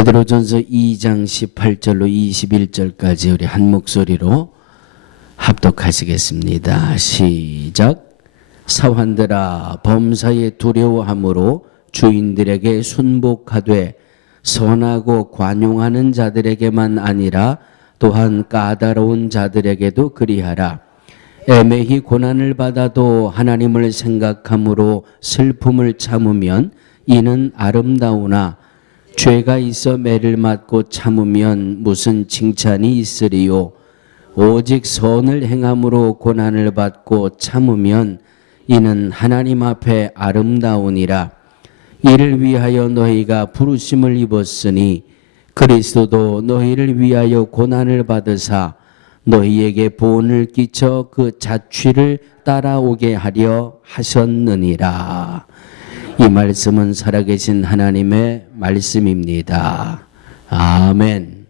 베드로전서 2장 18절로 21절까지 우리 한 목소리로 합독하시겠습니다. 시작. 사환들아, 범사에 두려워함으로 주인들에게 순복하되 선하고 관용하는 자들에게만 아니라 또한 까다로운 자들에게도 그리하라. 애매히 고난을 받아도 하나님을 생각함으로 슬픔을 참으면 이는 아름다우나 죄가 있어 매를 맞고 참으면 무슨 칭찬이 있으리요. 오직 선을 행함으로 고난을 받고 참으면 이는 하나님 앞에 아름다우니라. 이를 위하여 너희가 부르심을 입었으니 그리스도도 너희를 위하여 고난을 받으사 너희에게 보응을 끼쳐 그 자취를 따라오게 하려 하셨느니라. 이 말씀은 살아계신 하나님의 말씀입니다. 아멘.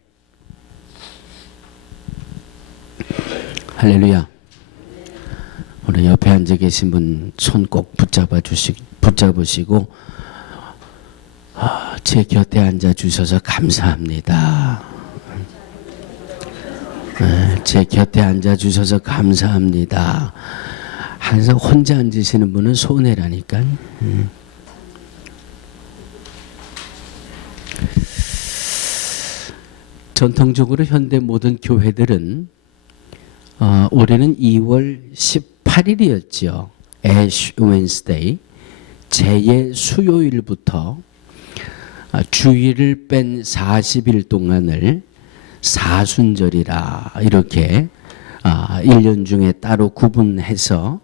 할렐루야. 오늘 옆에 앉아 계신 분 손 꼭 붙잡으시고 제 곁에 앉아 주셔서 감사합니다. 제 곁에 앉아 주셔서 감사합니다. 항상 혼자 앉으시는 분은 손해라니까. 전통적으로 현대 모든 교회들은 올해는 2월 18일이었죠. 애쉬 웬스데이, 제의 수요일부터 주일을 뺀 40일 동안을 사순절이라 이렇게 1년 중에 따로 구분해서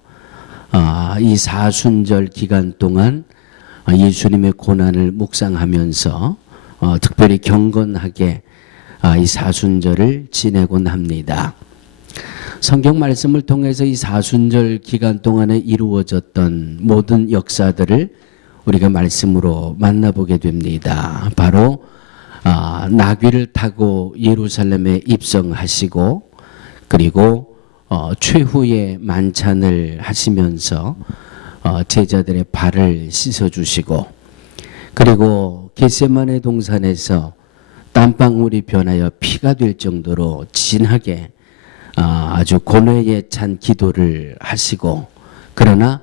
이 사순절 기간 동안 예수님의 고난을 묵상하면서 특별히 경건하게 이 사순절을 지내곤 합니다. 성경 말씀을 통해서 이 사순절 기간 동안에 이루어졌던 모든 역사들을 우리가 말씀으로 만나보게 됩니다. 바로 나귀를 타고 예루살렘에 입성하시고 그리고 최후의 만찬을 하시면서 제자들의 발을 씻어주시고 그리고 겟세마네 동산에서 땀방울이 변하여 피가 될 정도로 진하게 아주 고뇌에 찬 기도를 하시고 그러나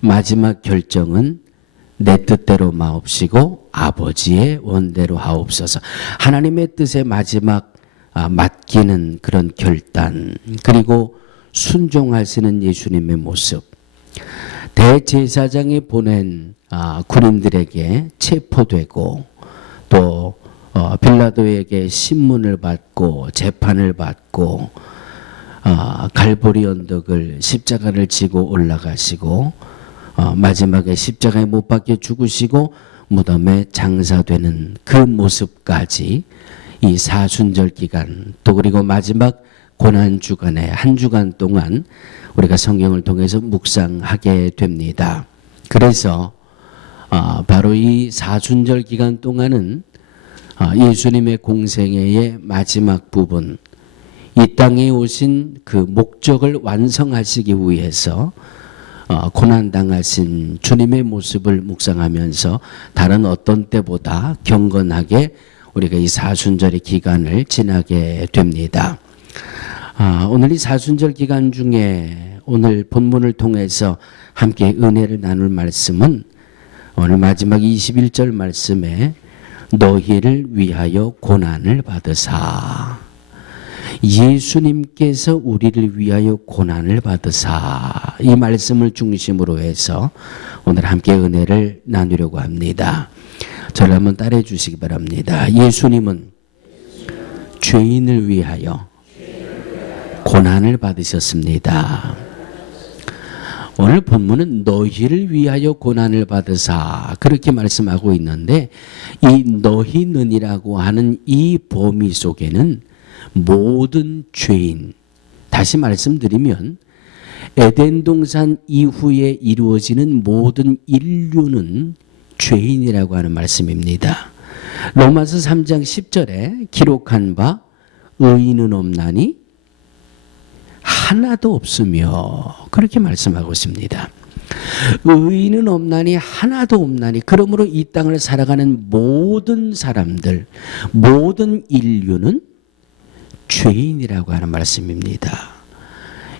마지막 결정은 내 뜻대로 마옵시고 아버지의 원대로 하옵소서. 하나님의 뜻에 마지막 맡기는 그런 결단 그리고 순종하시는 예수님의 모습. 대제사장이 보낸 군인들에게 체포되고 또 빌라도에게 신문을 받고 재판을 받고 갈보리 언덕을 십자가를 지고 올라가시고 마지막에 십자가에 못 박혀 죽으시고 무덤에 장사되는 그 모습까지 이 사순절 기간 또 그리고 마지막 고난 주간에 한 주간 동안 우리가 성경을 통해서 묵상하게 됩니다. 그래서 바로 이 사순절 기간 동안은 예수님의 공생애의 마지막 부분 이 땅에 오신 그 목적을 완성하시기 위해서 고난당하신 주님의 모습을 묵상하면서 다른 어떤 때보다 경건하게 우리가 이 사순절의 기간을 지나게 됩니다. 오늘 이 사순절 기간 중에 오늘 본문을 통해서 함께 은혜를 나눌 말씀은 오늘 마지막 21절 말씀에 너희를 위하여 고난을 받으사 예수님께서 우리를 위하여 고난을 받으사 이 말씀을 중심으로 해서 오늘 함께 은혜를 나누려고 합니다. 저를 한번 따라해 주시기 바랍니다. 예수님은 죄인을 위하여 고난을 받으셨습니다. 오늘 본문은 너희를 위하여 고난을 받으사 그렇게 말씀하고 있는데 이 너희는이라고 하는 이 범위 속에는 모든 죄인, 다시 말씀드리면 에덴 동산 이후에 이루어지는 모든 인류는 죄인이라고 하는 말씀입니다. 로마서 3장 10절에 기록한 바 의인은 없나니 하나도 없으며 그렇게 말씀하고 있습니다. 의인은 없나니 하나도 없나니 그러므로 이 땅을 살아가는 모든 사람들, 모든 인류는 죄인이라고 하는 말씀입니다.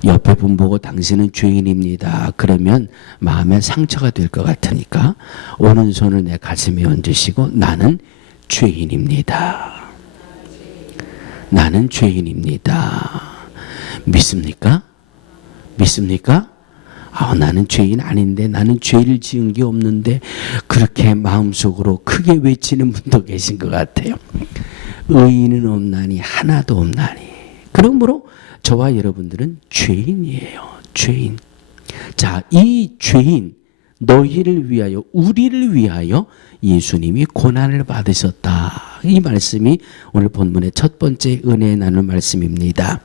옆에 분 보고 당신은 죄인입니다. 그러면 마음에 상처가 될 것 같으니까 오른손을 내 가슴에 얹으시고 나는 죄인입니다. 나는 죄인입니다. 믿습니까? 믿습니까? 나는 죄인 아닌데, 나는 죄를 지은 게 없는데, 그렇게 마음속으로 크게 외치는 분도 계신 것 같아요. 의인은 없나니 하나도 없나니. 그러므로 저와 여러분들은 죄인이에요. 죄인. 자, 이 죄인, 너희를 위하여, 우리를 위하여 예수님이 고난을 받으셨다. 이 말씀이 오늘 본문의 첫 번째 은혜 나눌 말씀입니다.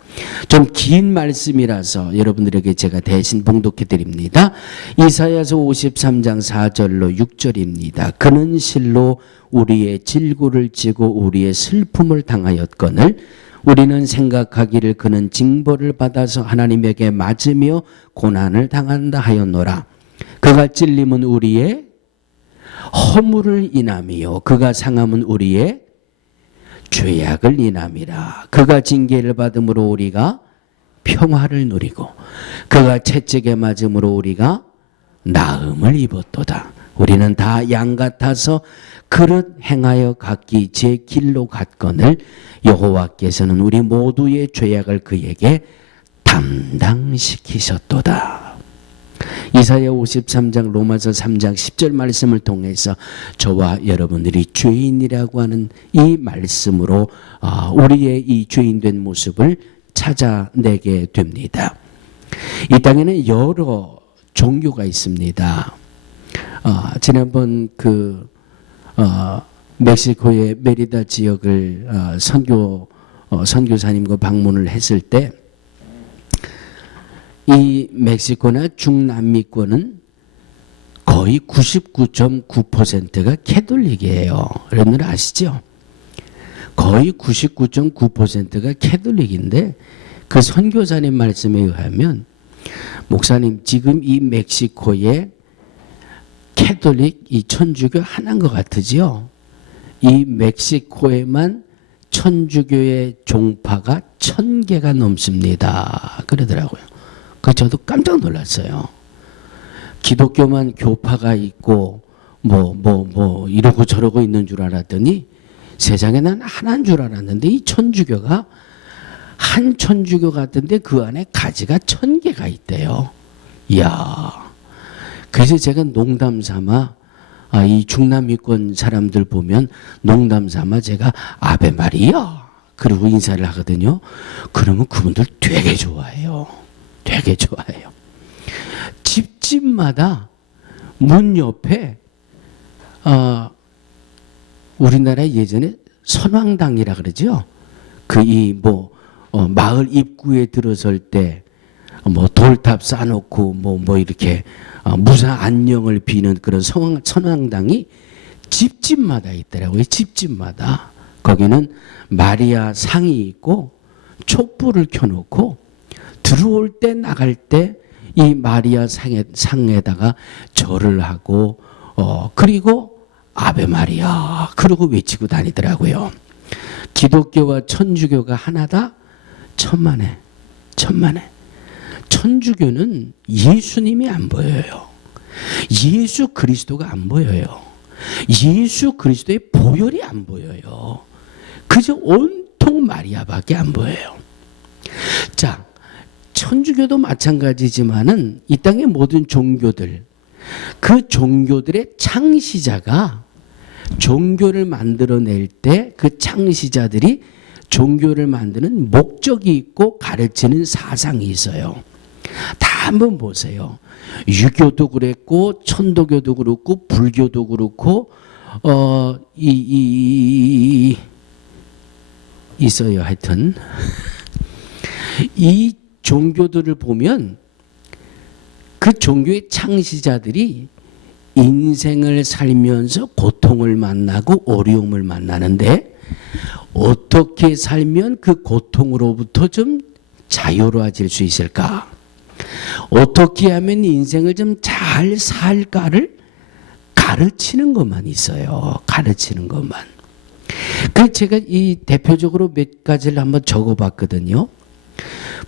좀 긴 말씀이라서 여러분들에게 제가 대신 봉독해 드립니다. 이사야서 53장 4절로 6절입니다. 그는 실로 우리의 질고를 지고 우리의 슬픔을 당하였거늘 우리는 생각하기를 그는 징벌을 받아서 하나님에게 맞으며 고난을 당한다 하였노라. 그가 찔림은 우리의 허물을 인함이요 그가 상함은 우리의 죄악을 인함이라. 그가 징계를 받음으로 우리가 평화를 누리고 그가 채찍에 맞음으로 우리가 나음을 입었도다. 우리는 다 양 같아서 그릇 행하여 각기 제 길로 갔거늘 여호와께서는 우리 모두의 죄악을 그에게 담당시키셨도다. 이사야 53장 로마서 3장 10절 말씀을 통해서 저와 여러분들이 죄인이라고 하는 이 말씀으로 우리의 이 죄인된 모습을 찾아내게 됩니다. 이 땅에는 여러 종교가 있습니다. 지난번 멕시코의 메리다 지역을 선교사님과 방문을 했을 때 이 멕시코나 중남미권은 거의 99.9%가 캐톨릭이에요. 여러분들 아시죠? 거의 99.9%가 캐톨릭인데 그 선교사님 말씀에 의하면 목사님 지금 이 멕시코에 캐톨릭 이 천주교 하나인 것 같으지요? 이 멕시코에만 천주교의 종파가 1000개가 넘습니다. 그러더라고요. 저도 깜짝 놀랐어요. 기독교만 교파가 있고 이러고 저러고 있는 줄 알았더니 세상에 난 하나인 줄 알았는데 이 천주교가 한 천주교 같은데 그 안에 가지가 1000개가 있대요. 이야. 그래서 제가 농담 삼아 이 중남미권 사람들 보면 농담 삼아 제가 아베 마리아 그러고 인사를 하거든요. 그러면 그분들 되게 좋아해요. 되게 좋아해요. 집집마다 문 옆에 우리나라 예전에 선왕당이라 그러죠. 마을 입구에 들어설 때 돌탑 쌓아놓고 이렇게 무사 안녕을 비는 그런 선왕당이 집집마다 있더라고요. 집집마다. 거기는 마리아 상이 있고 촛불을 켜놓고 들어올 때 나갈 때 이 마리아 상에다가 절을 하고 그리고 아베 마리아 그러고 외치고 다니더라고요. 기독교와 천주교가 하나다? 천만에. 천주교는 예수님이 안 보여요. 예수 그리스도가 안 보여요. 예수 그리스도의 보혈이 안 보여요. 그저 온통 마리아밖에 안 보여요. 자, 천주교도 마찬가지지만은 이 땅의 모든 종교들, 그 종교들의 창시자가 종교를 만들어낼 때 그 창시자들이 종교를 만드는 목적이 있고 가르치는 사상이 있어요. 다 한번 보세요. 유교도 그랬고 천도교도 그렇고 불교도 그렇고 있어요. 하여튼 이 종교들을 보면 그 종교의 창시자들이 인생을 살면서 고통을 만나고 어려움을 만나는데 어떻게 살면 그 고통으로부터 좀 자유로워질 수 있을까? 어떻게 하면 인생을 좀 잘 살까를 가르치는 것만 있어요. 가르치는 것만. 그 제가 이 대표적으로 몇 가지를 한번 적어봤거든요.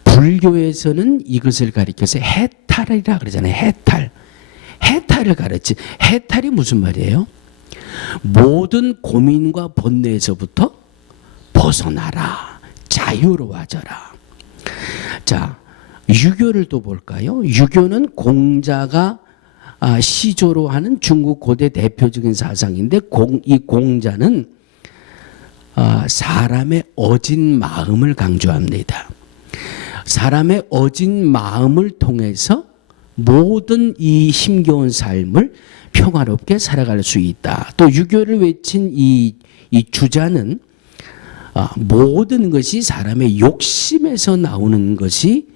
불교에서는 이것을 가리켜서 해탈이라 그러잖아요. 해탈. 해탈을 가르치. 해탈이 무슨 말이에요? 모든 고민과 번뇌에서부터 벗어나라. 자유로워져라. 자, 유교를 또 볼까요? 유교는 공자가 시조로 하는 중국 고대 대표적인 사상인데 이 공자는 사람의 어진 마음을 강조합니다. 사람의 어진 마음을 통해서 모든 이 힘겨운 삶을 평화롭게 살아갈 수 있다. 또 유교를 외친 이 주자는 모든 것이 사람의 욕심에서 나오는 것이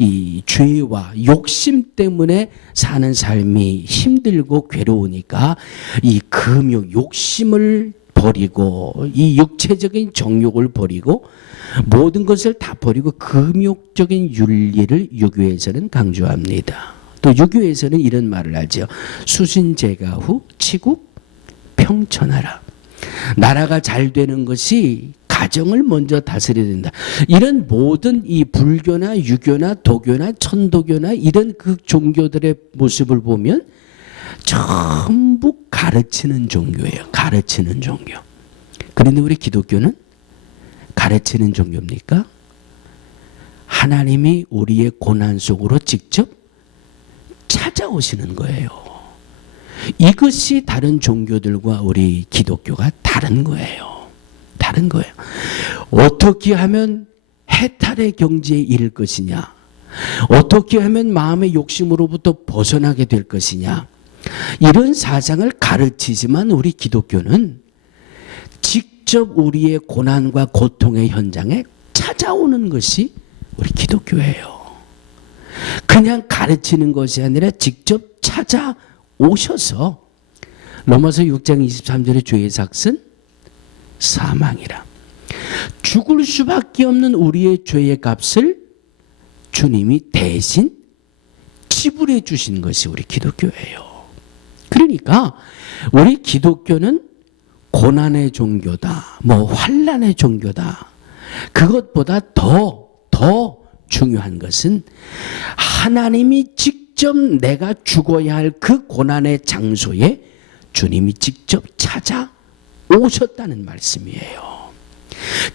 이 죄와 욕심 때문에 사는 삶이 힘들고 괴로우니까 이 금욕, 욕심을 버리고 이 육체적인 정욕을 버리고 모든 것을 다 버리고 금욕적인 윤리를 유교에서는 강조합니다. 또 유교에서는 이런 말을 하죠. 수신제가후 치국 평천하라. 나라가 잘 되는 것이 가정을 먼저 다스려야 된다. 이런 모든 이 불교나 유교나 도교나 천도교나 이런 그 종교들의 모습을 보면 전부 가르치는 종교예요. 가르치는 종교. 그런데 우리 기독교는 가르치는 종교입니까? 하나님이 우리의 고난 속으로 직접 찾아오시는 거예요. 이것이 다른 종교들과 우리 기독교가 다른 거예요. 다른 거예요. 어떻게 하면 해탈의 경지에 이를 것이냐? 어떻게 하면 마음의 욕심으로부터 벗어나게 될 것이냐? 이런 사상을 가르치지만 우리 기독교는 직접 우리의 고난과 고통의 현장에 찾아오는 것이 우리 기독교예요. 그냥 가르치는 것이 아니라 직접 찾아오셔서 로마서 6장 23절의 죄의 삭은 사망이라. 죽을 수밖에 없는 우리의 죄의 값을 주님이 대신 지불해 주신 것이 우리 기독교예요. 그러니까 우리 기독교는 고난의 종교다, 환난의 종교다. 그것보다 더 중요한 것은 하나님이 직접 내가 죽어야 할 그 고난의 장소에 주님이 직접 찾아오셨다는 말씀이에요.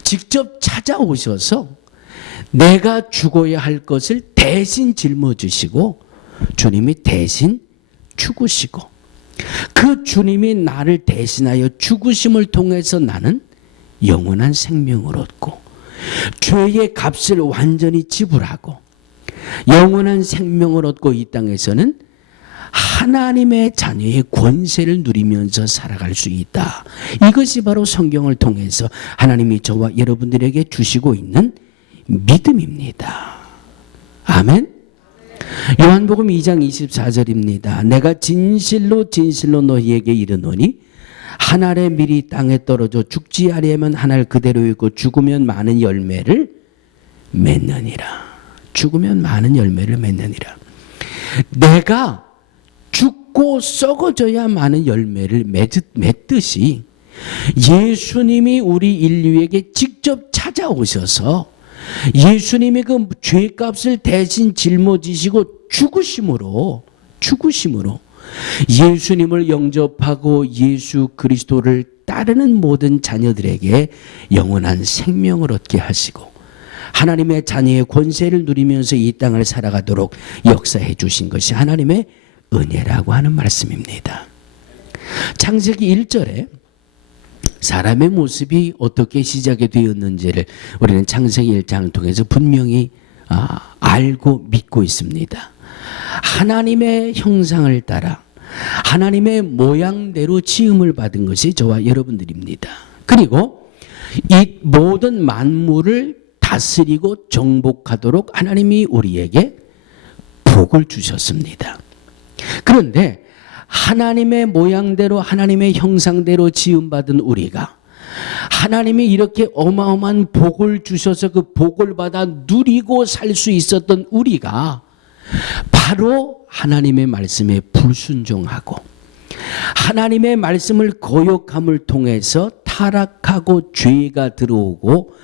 직접 찾아오셔서 내가 죽어야 할 것을 대신 짊어지시고 주님이 대신 죽으시고 그 주님이 나를 대신하여 죽으심을 통해서 나는 영원한 생명을 얻고 죄의 값을 완전히 지불하고 영원한 생명을 얻고 이 땅에서는 하나님의 자녀의 권세를 누리면서 살아갈 수 있다. 이것이 바로 성경을 통해서 하나님이 저와 여러분들에게 주시고 있는 믿음입니다. 아멘. 요한복음 2장 24절입니다. 내가 진실로 너희에게 이르노니 한 알의 밀이 땅에 떨어져 죽지 아니하면 한 알 그대로 있고 죽으면 많은 열매를 맺느니라. 죽으면 많은 열매를 맺느니라. 내가 죽고 썩어져야 많은 열매를 맺듯이 예수님이 우리 인류에게 직접 찾아오셔서 예수님이 그 죄값을 대신 짊어지시고 죽으심으로 예수님을 영접하고 예수 그리스도를 따르는 모든 자녀들에게 영원한 생명을 얻게 하시고 하나님의 자녀의 권세를 누리면서 이 땅을 살아가도록 역사해 주신 것이 하나님의 은혜라고 하는 말씀입니다. 창세기 1절에 사람의 모습이 어떻게 시작이 되었는지를 우리는 창세기 1장을 통해서 분명히 알고 믿고 있습니다. 하나님의 형상을 따라 하나님의 모양대로 지음을 받은 것이 저와 여러분들입니다. 그리고 이 모든 만물을 다스리고 정복하도록 하나님이 우리에게 복을 주셨습니다. 그런데 하나님의 모양대로 하나님의 형상대로 지음받은 우리가 하나님이 이렇게 어마어마한 복을 주셔서 그 복을 받아 누리고 살 수 있었던 우리가 바로 하나님의 말씀에 불순종하고 하나님의 말씀을 거역함을 통해서 타락하고 죄가 들어오고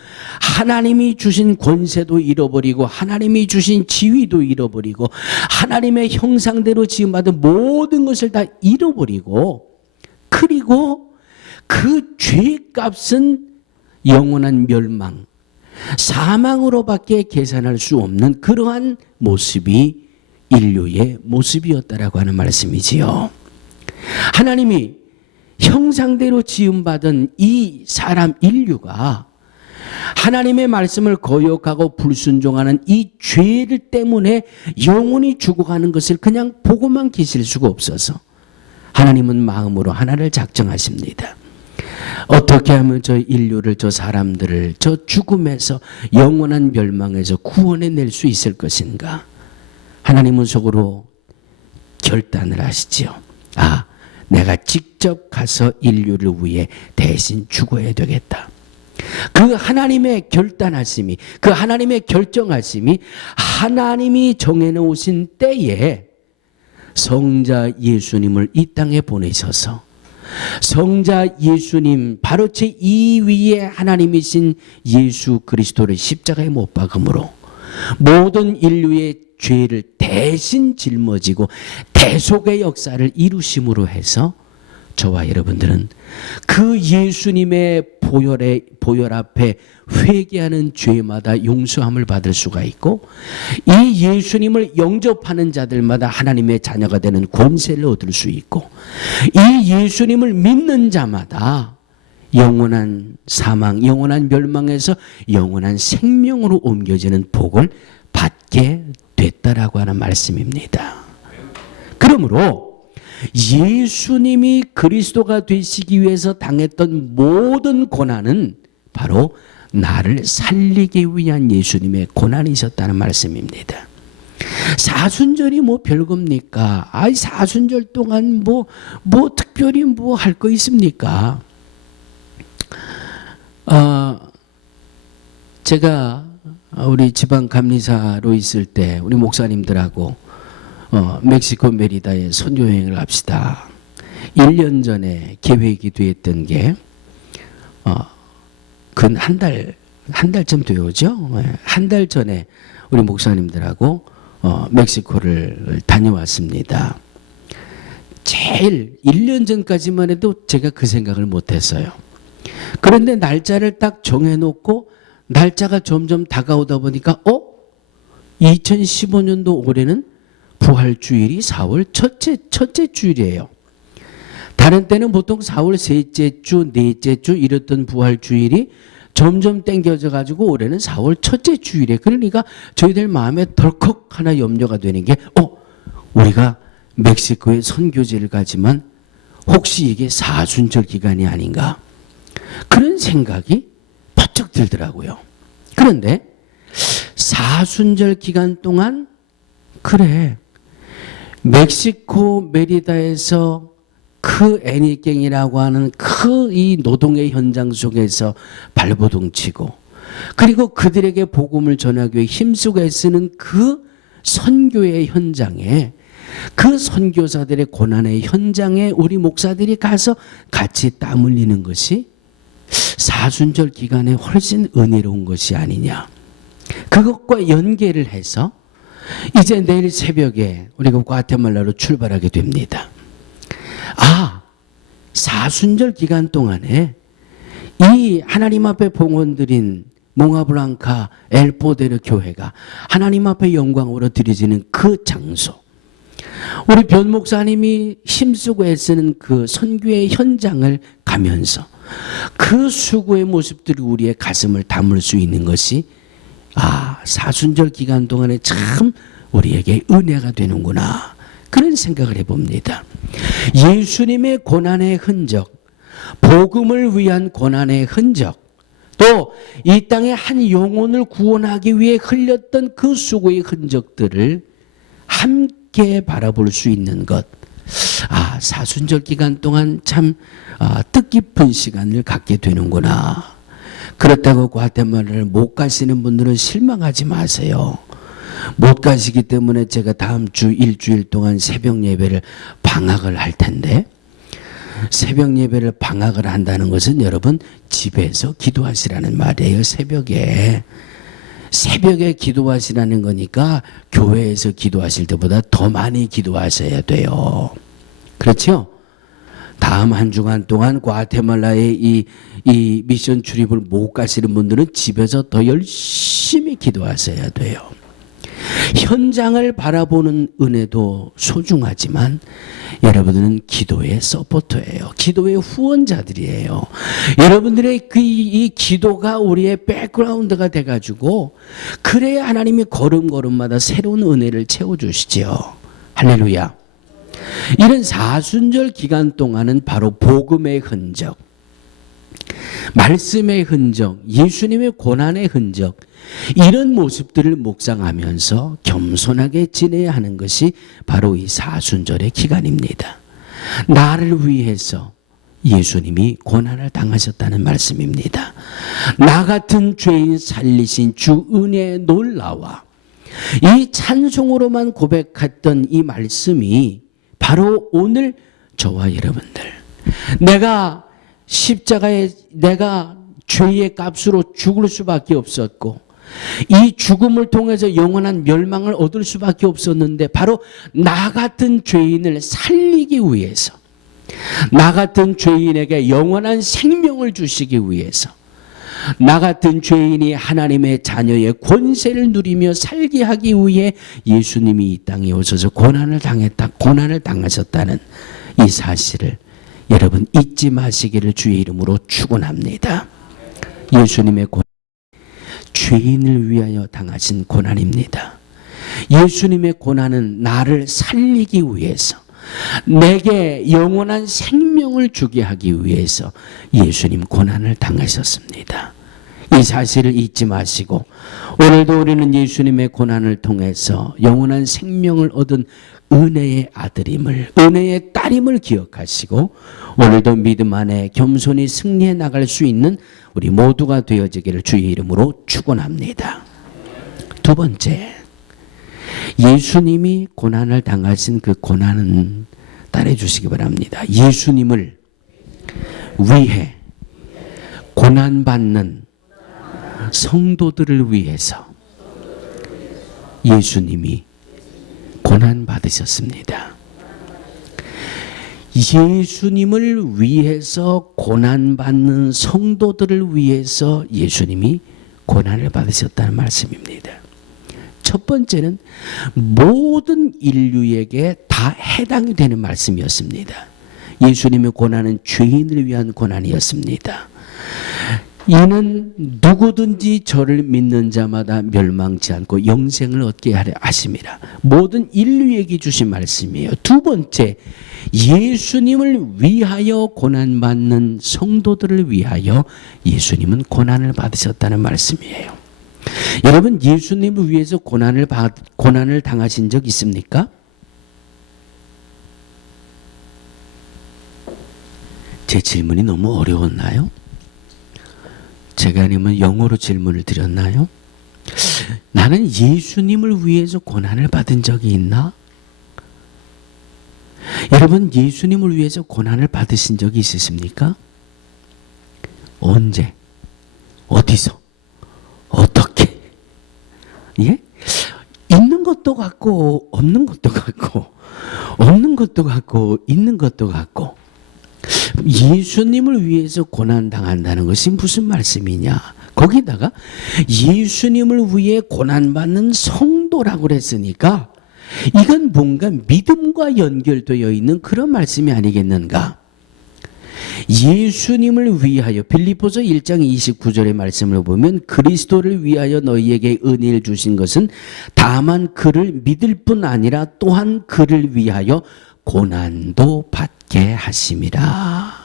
하나님이 주신 권세도 잃어버리고 하나님이 주신 지위도 잃어버리고 하나님의 형상대로 지음받은 모든 것을 다 잃어버리고, 그리고 그 죄값은 영원한 멸망, 사망으로밖에 계산할 수 없는 그러한 모습이 인류의 모습이었다라고 하는 말씀이지요. 하나님이 형상대로 지음받은 이 사람 인류가 하나님의 말씀을 거역하고 불순종하는 이 죄를 때문에 영원히 죽어가는 것을 그냥 보고만 계실 수가 없어서 하나님은 마음으로 하나를 작정하십니다. 어떻게 하면 저 인류를, 저 사람들을 저 죽음에서, 영원한 멸망에서 구원해낼 수 있을 것인가? 하나님은 속으로 결단을 하시지요. 아, 내가 직접 가서 인류를 위해 대신 죽어야 되겠다. 그 하나님의 결단하심이, 그 하나님의 결정하심이 하나님이 정해놓으신 때에 성자 예수님을 이 땅에 보내셔서 성자 예수님, 바로 제2위의 하나님이신 예수 그리스도를 십자가에 못 박음으로 모든 인류의 죄를 대신 짊어지고 대속의 역사를 이루심으로 해서 저와 여러분들은 그 예수님의 보혈 앞에 회개하는 죄마다 용서함을 받을 수가 있고, 이 예수님을 영접하는 자들마다 하나님의 자녀가 되는 권세를 얻을 수 있고, 이 예수님을 믿는 자마다 영원한 사망, 영원한 멸망에서 영원한 생명으로 옮겨지는 복을 받게 됐다라고 하는 말씀입니다. 그러므로 예수님이 그리스도가 되시기 위해서 당했던 모든 고난은 바로 나를 살리기 위한 예수님의 고난이셨다는 말씀입니다. 사순절이 뭐 별겁니까? 아이, 사순절 동안 뭐 특별히 뭐 할 거 있습니까? 제가 우리 지방 감리사로 있을 때 우리 목사님들하고 멕시코 메리다에 선교 여행을 합시다. 1년 전에 계획이 되었던 게 근 한 달쯤 되었죠. 한 달 전에 우리 목사님들하고 멕시코를 다녀왔습니다. 제일 1년 전까지만 해도 제가 그 생각을 못했어요. 그런데 날짜를 딱 정해놓고 날짜가 점점 다가오다 보니까 2015년도 올해는 부활주일이 4월 첫째 주일이에요. 다른 때는 보통 4월 셋째 주, 넷째 주 이랬던 부활주일이 점점 땡겨져 가지고 올해는 4월 첫째 주일에, 그러니까 저희들 마음에 덜컥 하나 염려가 되는 게 우리가 멕시코에 선교지를 가지만 혹시 이게 사순절 기간이 아닌가, 그런 생각이 번쩍 들더라고요. 그런데 사순절 기간 동안 그래, 멕시코 메리다에서 그 애니깽이라고 하는 그 이 노동의 현장 속에서 발버둥 치고, 그리고 그들에게 복음을 전하기 위해 힘쓰고 애쓰는 그 선교의 현장에, 그 선교사들의 고난의 현장에 우리 목사들이 가서 같이 땀 흘리는 것이 사순절 기간에 훨씬 은혜로운 것이 아니냐. 그것과 연계를 해서 이제 내일 새벽에 우리가 과테말라로 출발하게 됩니다. 사순절 기간 동안에 이 하나님 앞에 봉헌드린 몽아블랑카 엘포데르 교회가 하나님 앞에 영광으로 드려지는 그 장소, 우리 변 목사님이 힘쓰고 애쓰는 그 선교의 현장을 가면서 그 수고의 모습들이 우리의 가슴을 담을 수 있는 것이 사순절 기간 동안에 참 우리에게 은혜가 되는구나, 그런 생각을 해봅니다. 예수님의 고난의 흔적, 복음을 위한 고난의 흔적, 또 이 땅의 한 영혼을 구원하기 위해 흘렸던 그 수고의 흔적들을 함께 바라볼 수 있는 것, 사순절 기간 동안 참 뜻깊은 시간을 갖게 되는구나. 그렇다고 과테말라를 못 가시는 분들은 실망하지 마세요. 못 가시기 때문에 제가 다음 주 일주일 동안 새벽 예배를 방학을 할 텐데, 새벽 예배를 방학을 한다는 것은 여러분 집에서 기도하시라는 말이에요. 새벽에 기도하시라는 거니까 교회에서 기도하실 때보다 더 많이 기도하셔야 돼요. 그렇죠? 다음 한 주간 동안 과테말라의 이 미션 출입을 못 가시는 분들은 집에서 더 열심히 기도하셔야 돼요. 현장을 바라보는 은혜도 소중하지만 여러분들은 기도의 서포터예요. 기도의 후원자들이에요. 여러분들의 이 기도가 우리의 백그라운드가 돼가지고 그래야 하나님이 걸음걸음마다 새로운 은혜를 채워주시죠. 할렐루야. 이런 사순절 기간 동안은 바로 복음의 흔적, 말씀의 흔적, 예수님의 고난의 흔적, 이런 모습들을 묵상하면서 겸손하게 지내야 하는 것이 바로 이 사순절의 기간입니다. 나를 위해서 예수님이 고난을 당하셨다는 말씀입니다. 나 같은 죄인 살리신 주 은혜의 놀라와 이 찬송으로만 고백했던 이 말씀이 바로 오늘 저와 여러분들, 내가 십자가에 내가 죄의 값으로 죽을 수밖에 없었고 이 죽음을 통해서 영원한 멸망을 얻을 수밖에 없었는데 바로 나 같은 죄인을 살리기 위해서, 나 같은 죄인에게 영원한 생명을 주시기 위해서, 나 같은 죄인이 하나님의 자녀의 권세를 누리며 살게 하기 위해 예수님이 이 땅에 오셔서 고난을 당하셨다는 이 사실을 여러분 잊지 마시기를 주의 이름으로 축원합니다. 예수님의 고난, 죄인을 위하여 당하신 고난입니다. 예수님의 고난은 나를 살리기 위해서, 내게 영원한 생명을 주게 하기 위해서 예수님 고난을 당하셨습니다. 이 사실을 잊지 마시고 오늘도 우리는 예수님의 고난을 통해서 영원한 생명을 얻은 은혜의 아들임을, 은혜의 딸임을 기억하시고 오늘도 믿음 안에 겸손히 승리해 나갈 수 있는 우리 모두가 되어지기를 주의 이름으로 축원합니다. 두 번째, 예수님이 고난을 당하신 그 고난은 따라해 주시기 바랍니다. 예수님을 위해 고난받는 성도들을 위해서 예수님이 고난받으셨습니다. 예수님을 위해서 고난받는 성도들을 위해서 예수님이 고난을 받으셨다는 말씀입니다. 첫 번째는 모든 인류에게 다 해당이 되는 말씀이었습니다. 예수님의 고난은 죄인을 위한 고난이었습니다. 이는 누구든지 저를 믿는 자마다 멸망치 않고 영생을 얻게 하려 하심이라. 모든 인류에게 주신 말씀이에요. 두 번째, 예수님을 위하여 고난받는 성도들을 위하여 예수님은 고난을 받으셨다는 말씀이에요. 여러분, 예수님을 위해서 고난을 당하신 적 있습니까? 제 질문이 너무 어려웠나요? 제가 아니면 영어로 질문을 드렸나요? 나는 예수님을 위해서 고난을 받은 적이 있나? 여러분, 예수님을 위해서 고난을 받으신 적이 있으십니까? 언제? 어디서? 어떻게? 예? 있는 것도 같고 없는 것도 같고, 없는 것도 같고 있는 것도 같고. 예수님을 위해서 고난당한다는 것이 무슨 말씀이냐? 거기다가 예수님을 위해 고난받는 성도라고 그랬으니까 이건 뭔가 믿음과 연결되어 있는 그런 말씀이 아니겠는가? 예수님을 위하여, 빌립보서 1장 29절의 말씀을 보면 그리스도를 위하여 너희에게 은혜를 주신 것은 다만 그를 믿을 뿐 아니라 또한 그를 위하여 고난도 받게 하심이라.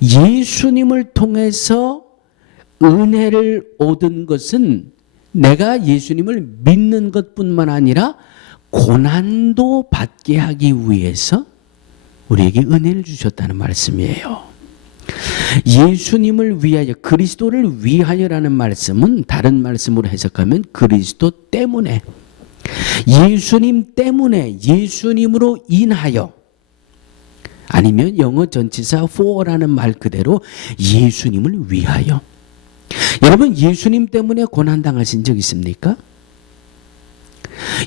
예수님을 통해서 은혜를 얻은 것은 내가 예수님을 믿는 것뿐만 아니라 고난도 받게 하기 위해서 우리에게 은혜를 주셨다는 말씀이에요. 예수님을 위하여, 그리스도를 위하여라는 말씀은 다른 말씀으로 해석하면 그리스도 때문에, 예수님 때문에, 예수님으로 인하여, 아니면 영어 전치사 for라는 말 그대로 예수님을 위하여. 여러분, 예수님 때문에 고난당하신 적 있습니까?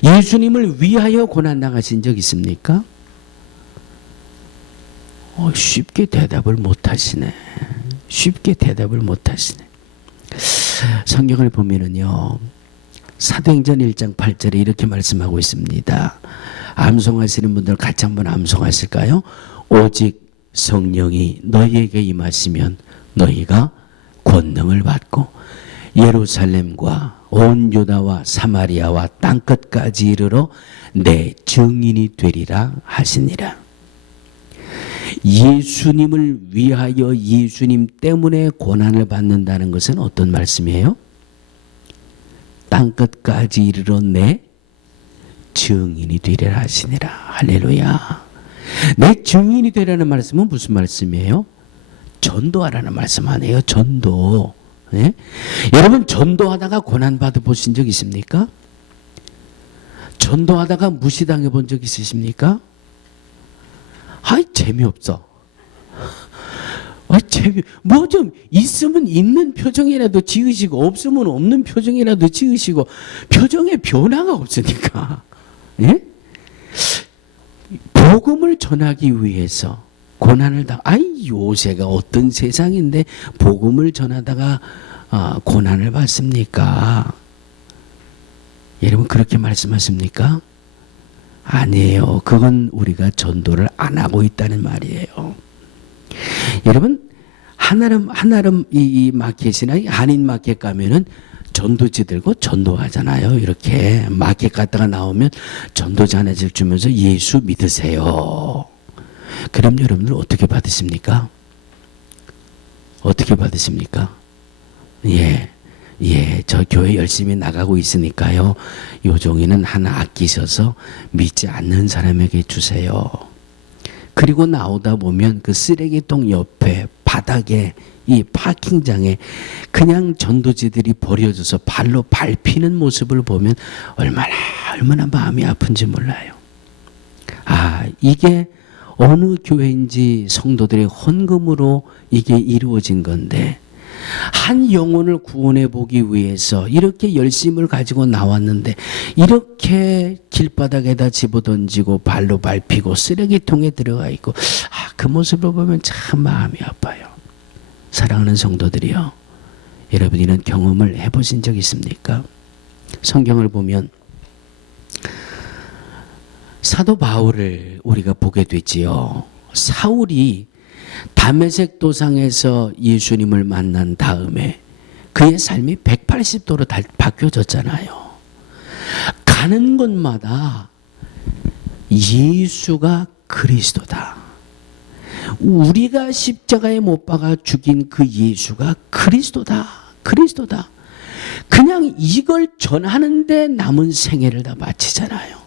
예수님을 위하여 고난당하신 적 있습니까? 쉽게 대답을 못하시네. 쉽게 대답을 못하시네. 성경을 보면은요, 사도행전 1장 8절에 이렇게 말씀하고 있습니다. 암송하시는 분들 같이 한번 암송하실까요? 오직 성령이 너희에게 임하시면 너희가 권능을 받고 예루살렘과 온 유다와 사마리아와 땅끝까지 이르러 내 증인이 되리라 하시니라. 예수님을 위하여, 예수님 때문에 고난을 받는다는 것은 어떤 말씀이에요? 땅끝까지 이르러 내 증인이 되리라 하시니라. 할렐루야. 내 증인이 되라는 말씀은 무슨 말씀이에요? 전도하라는 말씀 아니에요? 전도. 예? 여러분, 전도하다가 고난 받아보신 적 있습니까? 전도하다가 무시당해 본 적 있으십니까? 아이, 재미없어. 뭐 좀 있으면 있는 표정이라도 지으시고, 없으면 없는 표정이라도 지으시고, 표정에 변화가 없으니까. 예? 복음을 전하기 위해서 고난을 요새가 어떤 세상인데 복음을 전하다가 고난을 받습니까? 여러분, 그렇게 말씀하십니까? 아니에요. 그건 우리가 전도를 안 하고 있다는 말이에요. 여러분, 한아름 이 마켓이나 한인 마켓 가면은 전도지 들고 전도하잖아요. 이렇게 마켓 갔다가 나오면 전도지 하나씩 주면서 예수 믿으세요. 그럼 여러분들 어떻게 받으십니까? 어떻게 받으십니까? 예, 저 교회 열심히 나가고 있으니까요. 요 종이는 하나 아끼셔서 믿지 않는 사람에게 주세요. 그리고 나오다 보면 그 쓰레기통 옆에 바닥에 이 파킹장에 그냥 전도지들이 버려져서 발로 밟히는 모습을 보면 얼마나 마음이 아픈지 몰라요. 이게 어느 교회인지 성도들의 헌금으로 이게 이루어진 건데, 한 영혼을 구원해 보기 위해서 이렇게 열심을 가지고 나왔는데 이렇게 길바닥에다 집어던지고 발로 밟히고 쓰레기통에 들어가 있고, 그 모습을 보면 참 마음이 아파요. 사랑하는 성도들이요, 여러분 이런 경험을 해보신 적 있습니까? 성경을 보면 사도 바울을 우리가 보게 되지요. 사울이 다메섹 도상에서 예수님을 만난 다음에 그의 삶이 180도로 바뀌어졌잖아요. 가는 곳마다 예수가 그리스도다. 우리가 십자가에 못 박아 죽인 그 예수가 그리스도다. 그리스도다. 그냥 이걸 전하는데 남은 생애를 다 바치잖아요.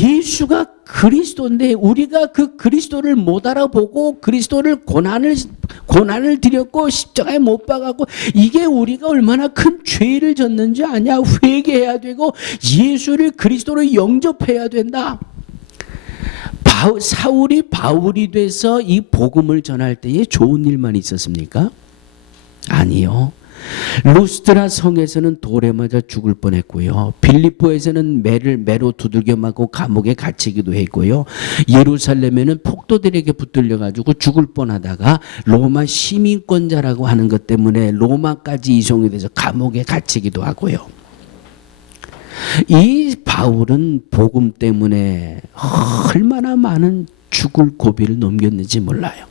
예수가 그리스도인데 우리가 그 그리스도를 못 알아보고 그리스도를 고난을 드렸고 십자가에 못 박았고, 이게 우리가 얼마나 큰 죄를 졌는지 아냐? 회개해야 되고 예수를 그리스도로 영접해야 된다. 사울이 바울이 돼서 이 복음을 전할 때에 좋은 일만 있었습니까? 아니요. 루스드라 성에서는 돌에 맞아 죽을 뻔했고요. 빌립보에서는 매로 두들겨 맞고 감옥에 갇히기도 했고요. 예루살렘에는 폭도들에게 붙들려 가지고 죽을 뻔하다가 로마 시민권자라고 하는 것 때문에 로마까지 이송이 돼서 감옥에 갇히기도 하고요. 이 바울은 복음 때문에 얼마나 많은 죽을 고비를 넘겼는지 몰라요.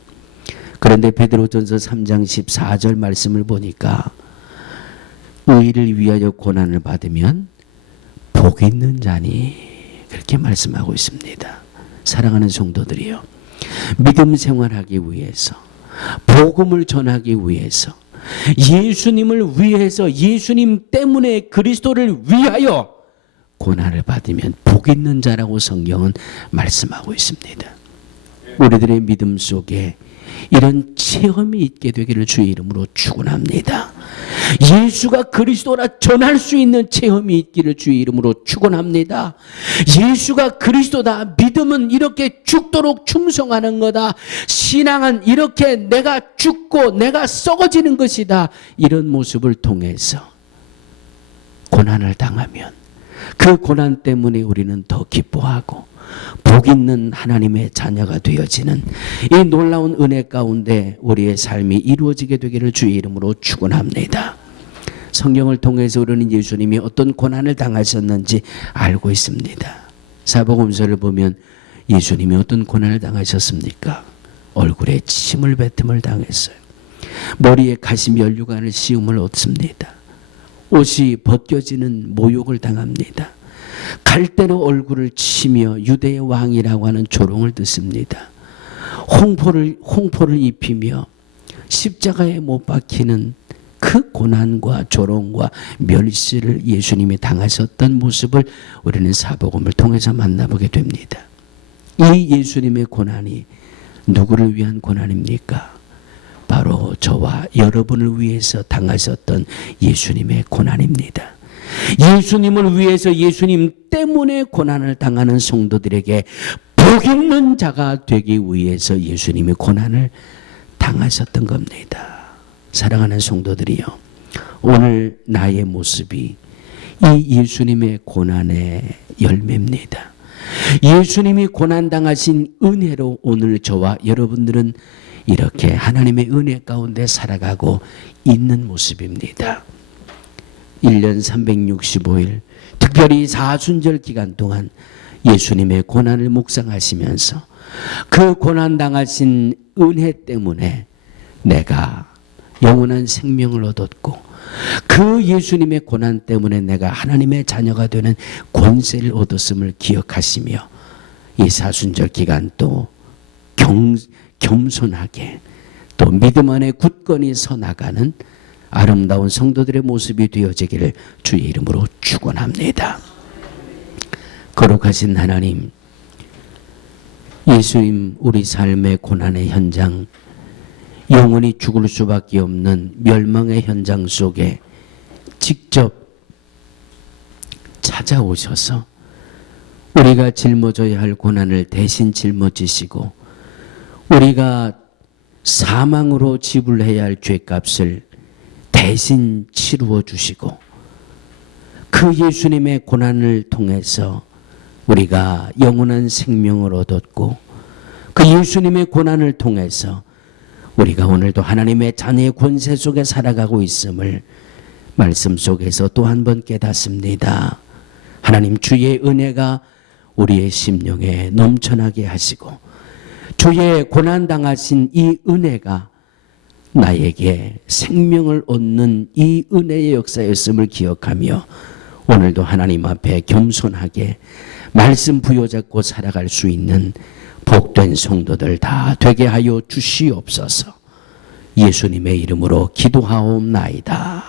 그런데 베드로전서 3장 14절 말씀을 보니까 의를 위하여 고난을 받으면 복 있는 자니, 그렇게 말씀하고 있습니다. 사랑하는 성도들이요, 믿음 생활하기 위해서, 복음을 전하기 위해서, 예수님을 위해서, 예수님 때문에, 그리스도를 위하여 고난을 받으면 복 있는 자라고 성경은 말씀하고 있습니다. 우리들의 믿음 속에 이런 체험이 있게 되기를 주의 이름으로 축원합니다. 예수가 그리스도라 전할 수 있는 체험이 있기를 주의 이름으로 축원합니다. 예수가 그리스도다. 믿음은 이렇게 죽도록 충성하는 거다. 신앙은 이렇게 내가 죽고 내가 썩어지는 것이다. 이런 모습을 통해서 고난을 당하면 그 고난 때문에 우리는 더 기뻐하고 복 있는 하나님의 자녀가 되어지는 이 놀라운 은혜 가운데 우리의 삶이 이루어지게 되기를 주의 이름으로 축원합니다. 성경을 통해서 우리는 예수님이 어떤 고난을 당하셨는지 알고 있습니다. 사복음서를 보면 예수님이 어떤 고난을 당하셨습니까? 얼굴에 침을 뱉음을 당했어요. 머리에 가시 면류관을 씌움을 얻습니다. 옷이 벗겨지는 모욕을 당합니다. 갈대로 얼굴을 치며 유대의 왕이라고 하는 조롱을 듣습니다. 홍포를 입히며 십자가에 못 박히는 그 고난과 조롱과 멸시를 예수님이 당하셨던 모습을 우리는 사복음을 통해서 만나보게 됩니다. 이 예수님의 고난이 누구를 위한 고난입니까? 바로 저와 여러분을 위해서 당하셨던 예수님의 고난입니다. 예수님을 위해서 예수님 때문에 고난을 당하는 성도들에게 복 있는 자가 되기 위해서 예수님이 고난을 당하셨던 겁니다. 사랑하는 성도들이요, 오늘 나의 모습이 이 예수님의 고난의 열매입니다. 예수님이 고난당하신 은혜로 오늘 저와 여러분들은 이렇게 하나님의 은혜 가운데 살아가고 있는 모습입니다. 1년 365일 특별히 사순절 기간 동안 예수님의 고난을 묵상하시면서 그 고난당하신 은혜 때문에 내가 영원한 생명을 얻었고 그 예수님의 고난 때문에 내가 하나님의 자녀가 되는 권세를 얻었음을 기억하시며 이 사순절 기간 또 겸손하게 또 믿음 안에 굳건히 서 나가는 아름다운 성도들의 모습이 되어지기를 주의 이름으로 축원합니다. 거룩하신 하나님, 예수님 우리 삶의 고난의 현장, 영원히 죽을 수밖에 없는 멸망의 현장 속에 직접 찾아오셔서 우리가 짊어져야 할 고난을 대신 짊어지시고 우리가 사망으로 지불해야 할 죄값을 대신 치루어 주시고 그 예수님의 고난을 통해서 우리가 영원한 생명을 얻었고 그 예수님의 고난을 통해서 우리가 오늘도 하나님의 자녀의 권세 속에 살아가고 있음을 말씀 속에서 또 한 번 깨닫습니다. 하나님 주의 은혜가 우리의 심령에 넘쳐나게 하시고 주의 고난당하신 이 은혜가 나에게 생명을 얻는 이 은혜의 역사였음을 기억하며 오늘도 하나님 앞에 겸손하게 말씀 부여잡고 살아갈 수 있는 복된 성도들 다 되게 하여 주시옵소서. 예수님의 이름으로 기도하옵나이다.